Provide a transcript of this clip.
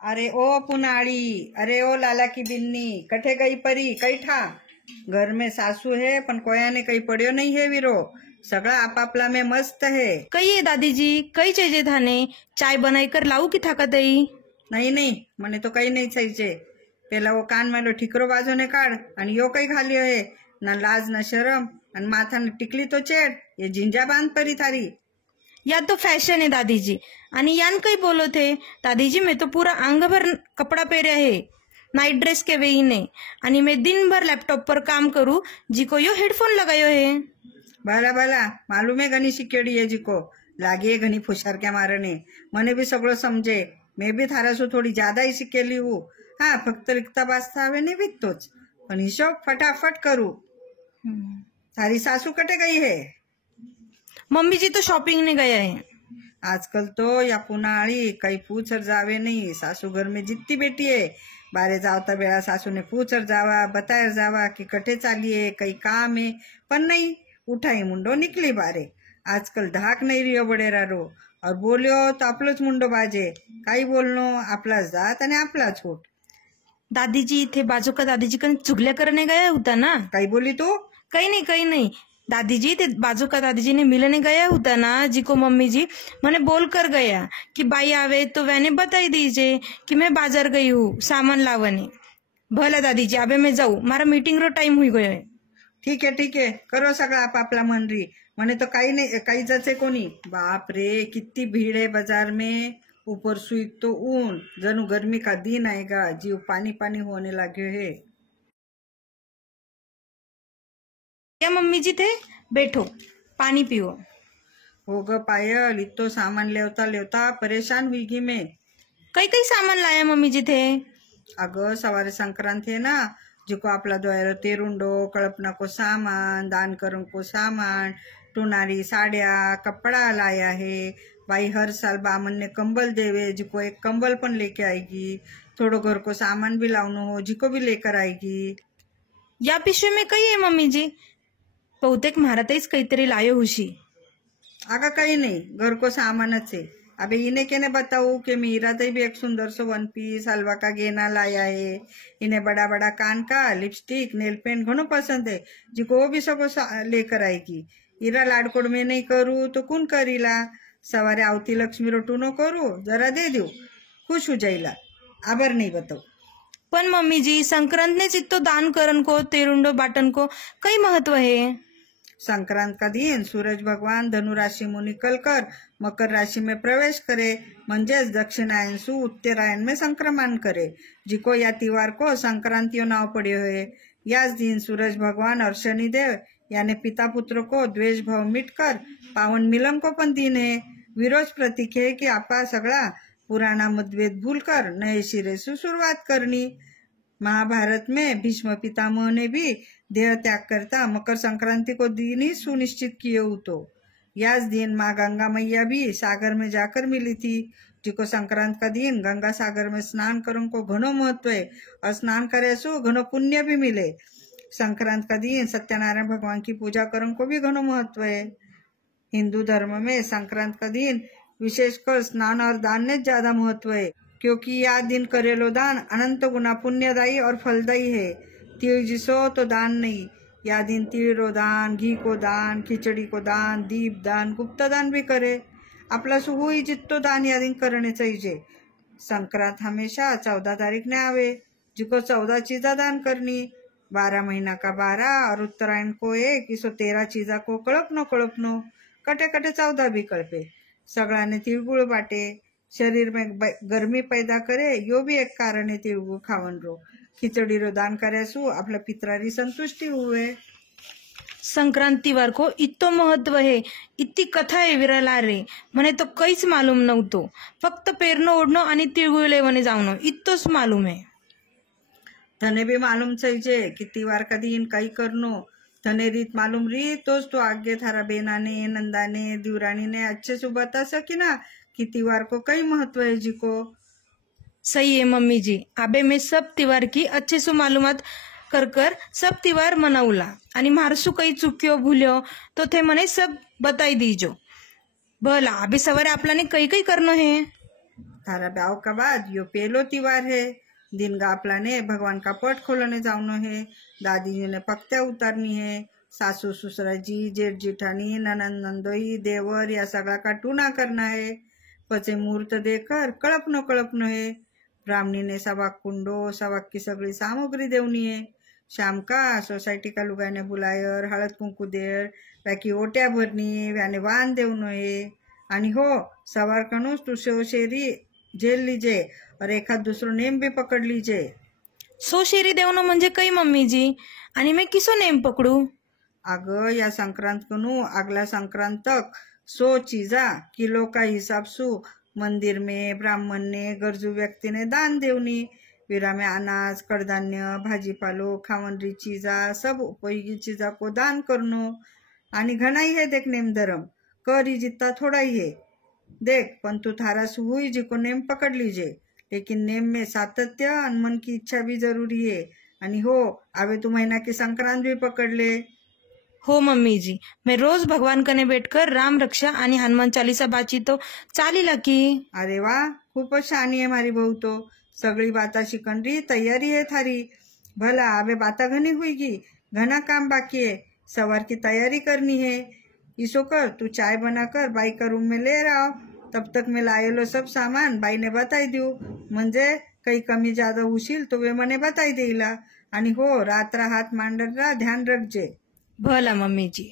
अरे ओ पुनाड़ी, अरे ओ लाला की बिन्नी, कठे गई परी कैठा। घर में सासू है पण कोया ने कहीं पड़ियो नहीं है वीरो। सगळा आपापला में मस्त है। कई है दादी जी, कई चाहिए थाने? चाय बनाई कर लाऊ की थाकत आई? नहीं नहीं, मने तो कहीं नहीं चाहिए। पेला वो कान में लो ठिकरो बाजो ने काढ़ आणि यो कई खालियो है। ना लाज ना शरम आणि माथा ने टिकली तो चेड़, ये जिंजा बांध परी थारी। या तो फैशन है दादी जी। आणि यान कई बोलो थे दादी जी, मैं तो पूरा आंग भर कपड़ा पहरे है नाइट ड्रेस के वे ने, आणि मैं दिन भर लैपटॉप पर काम करूँ जी को यो हेडफोन लगायो है। भला भला मालूम है घनी शिकेड़ी है जिको लागी है घनी फुशार क्या मारने। मने भी सगळं समजे। मैं भी थारा सो थोड़ी ज्यादा ही शिकेली हूँ। हाँ, फक्त रिक्ता बाजता हवे नहीं विकतोच, पण हिशोब फटाफट करू। थारी सासू कटे गई है? मम्मी जी तो शॉपिंग ने गया है। आजकल तो या पुनाड़ी कई पूछर जावे नहीं। सासू घर में जितनी बेटी है, बारे जावता बेड़ा सासू ने पूछर जावा, बतायर जावा कि कटे चालिए कई काम है, पण नहीं, उठाई मुंडो निकली बारे। आजकल धाक नहीं रियो बडेरा रो, और बोलियो तो आपलोच मुंडो बाजे। काही बोलनो आपलाच जात आणि आपला छोट। दादी जी थे बाजू का दादी जी कन चुगल्या करने गया होता ना? काही बोली तू? कहीं नहीं दादी जी, ते बाजू का दादी जी ने मिलने गया होता ना जी को मम्मी जी मैंने बोल कर गया कि बाई आवे तो मैंने बताई दीजिए कि मैं बाजार गई हूँ सामान लावने। भला दादी जी, अबे मैं जाऊँ, मारा मीटिंग रो टाइम हुई गयो है। ठीक है, करो सगळं आपापला मन री। मने तो काही नहीं, काही जचे कोणी। बाप रे, कितनी भीड़ है बाजार में। ऊपर सुई तो ऊन, जनु गर्मी का दिन आएगा। जीव पानी पानी होने लगे है। क्या मम्मी जी थे, बैठो पानी पियो। हो ग पायल, इतो सामान लेवता लेवता परेशान हुई गी मैं। कई कई सामान लाया मम्मी जी थे? अगं सवारे संक्रांत है ना, जिको आपला द्वार तेरुंडो, कळपना को सामान, दान करन को सामान, टुनारी साड़िया, कपड़ा लाया है। भाई हर साल बामन ने कंबल देवे, जिको एक कंबल पण लेके आएगी। थोड़ो घर को सामान भी लावनो हो, जिको भी लेकर आएगी। या पिशवी में कई है मम्मी जी? बहुतेक महारातच काहीतरी लायो हुशी। आगा काही नहीं, घर को सामानच है। अबे इन्हें केने बताऊँ कि मीरा तई भी एक सुंदर सो वन पीस हलवा का गेना लाया है। इन्हें बड़ा बड़ा कान का लिपस्टिक नेल पेंट घणो पसंद है, जिको वो भी सबो लेकर आएगी। इरा लाडकोड में नहीं करू तो कौन करीला। सवारे आवती लक्ष्मी रो टूनो करू, जरा दे दू, खुश हो जाइला। आबर नहीं बताऊ। पण मम्मी जी, संक्रांत ने चित्तो दान करन को, तेरुंडो बाटन को कई महत्व है। संक्रांत का दिन सूरज भगवान धनु राशि में निकल कर मकर राशि में प्रवेश करे, म्हणजेच दक्षिणायन सु उत्तरायण में संक्रमण करे, जिको या त्योहार को संक्रांतियों नाव पड़ियो है। याच दिन सूरज भगवान और शनिदेव यानी पिता पुत्र को द्वेष भाव मिटकर पावन मिलन को पण दिन है। विरोध प्रतीक है कि आपा सगळा पुराना मतभेद भूलकर नए सिरे से शुरुआत करनी। महाभारत में भीष्म पितामह ने भी देह त्याग करता मकर संक्रांति को दिन ही सुनिश्चित किए हो। तो याच दिन माँ गंगा मैया भी सागर में जाकर मिली थी, जिको संक्रांत का दिन गंगा सागर में स्नान करने को घनो महत्व है, और स्नान करे सो घनो पुण्य भी मिले। संक्रांत का दिन सत्यनारायण भगवान की पूजा करने को भी घनो महत्व है। हिंदू धर्म में संक्रांत का दिन विशेषकर स्नान और दान ने ज्यादा महत्व है, क्योंकि यह दिन करेलो दान अनंत गुना पुण्यदायी और फलदायी है। तिल जिसो तो दान नहीं, या दिन तिल रो दान, घी को दान, खिचड़ी को दान, दीप दान, गुप्त दान भी करे। आपला सुहुई जितो दान या दिन करने चाहिए। संक्रांत हमेशा 14 तारीख ने आवे, जिको 14 चीजा दान करनी। 12 महीना का 12 और उत्तरायण को 1, इसो 13 चीजा को कळपनो कटे कटे 14 भी कळपे। सगळाने तिळगुळ बाटे, शरीर में गर्मी पैदा करे, यो भी एक कारण है तिळगुळ खावन रो। खिचड़ी रो दान करे सु आपल्या पितरारी संतुष्टि हुए। संक्रांतिवार को इतो महत्व है, इतनी कथा है विरला रे, मने तो कईच मालूम नव्हतो। फक्त पेरनो ओढणो आणि तिळगुळ लेवने जावनो इतोच मालूम है। थने भी मालूम चाहिए कि त्योहार का दिन कई करनो। थने रीत मालूम री तोच तो आगे थारा बेनाने, नंदाने, दिवरानी ने अच्छे से बता सकी ना कि त्योहार को कई महत्व है जिको। सही है मम्मी जी, अबे मैं सब त्योहार की अच्छे से मालूमात कर सब त्योहार मनाऊला, आणि मारसू कई चुक्यो भूल्यो तो थे मने सब बताई दीजो। भला अबे सवारे आपलाने कई कई करनो है? थारा ब्याह का बाद यो पहलो त्योहार है। दिन गापलाने भगवान का पट खोलने जानो है। दादी जी ने पक्त्या उतारनी है। सासू ससुराजी जेठ जेठानी ननंद नंदोई देवर या सगळा का टूना करना है। पचे मुहूर्त देकर कळपनो है। ब्राह्मणी ने सवाक कुंडो सवाक की सगळी सामग्री देवनी है। शाम का सोसाइटी का लुगाई ने बुलायर हळद कुंकू देर बाकी ओट्या भरनी व्याने वान देवनो है। आणि हो सवार कनुस तू शेरी झेल लीजे और एखाद दूसरो नेम भी पकड़ लीजे। सो शेरी देवनो म्हणजे काही मम्मीजी, आणि मैं किसो नेम पकडू? अग या संक्रांत कनु अगला संक्रांत तक 100 चीजा किलो का हिसाब सु मंदिर में ब्राह्मण ने गरजू व्यक्ति ने दान देवनी। विरा में अनाज कडधान्य भाजीपालो खावनरी चीजा सब उपयोगी चीजा को दान करनो। आणि घणाई है देख नेम धर्म कर ही जितना थोड़ा ही है देख, पण तू थारास हुई जी को नेम पकड़ लीजे। लेकिन नेम में सातत्य और मन की इच्छा भी जरूरी है। आणि हो आवे तू महीना की संक्रांत भी पकड़ ले। हो मम्मी जी, मैं रोज भगवान कने बैठकर राम रक्षा आणि हनुमान चालीसा बाची तो चालीला की। अरे वाह खूपच शहाणी है मारी बहू तो। सगळी बाता शिकंडी तैयारी है थारी। भला अबे बाता घनी हुई की घना काम बाकी है। सवार की तैयारी करनी है। इसो कर तू चाय बनाकर बाई का रूम में ले रहा। तब तक मैं लायेलो सब सामान बाई ने बताई देऊ, म्हणजे काही कमी ज्यादा होशील तो वे मने बताई देईला। आणि हो रात्र हात मांडरा ध्यान रखजे। भला मम्मी जी।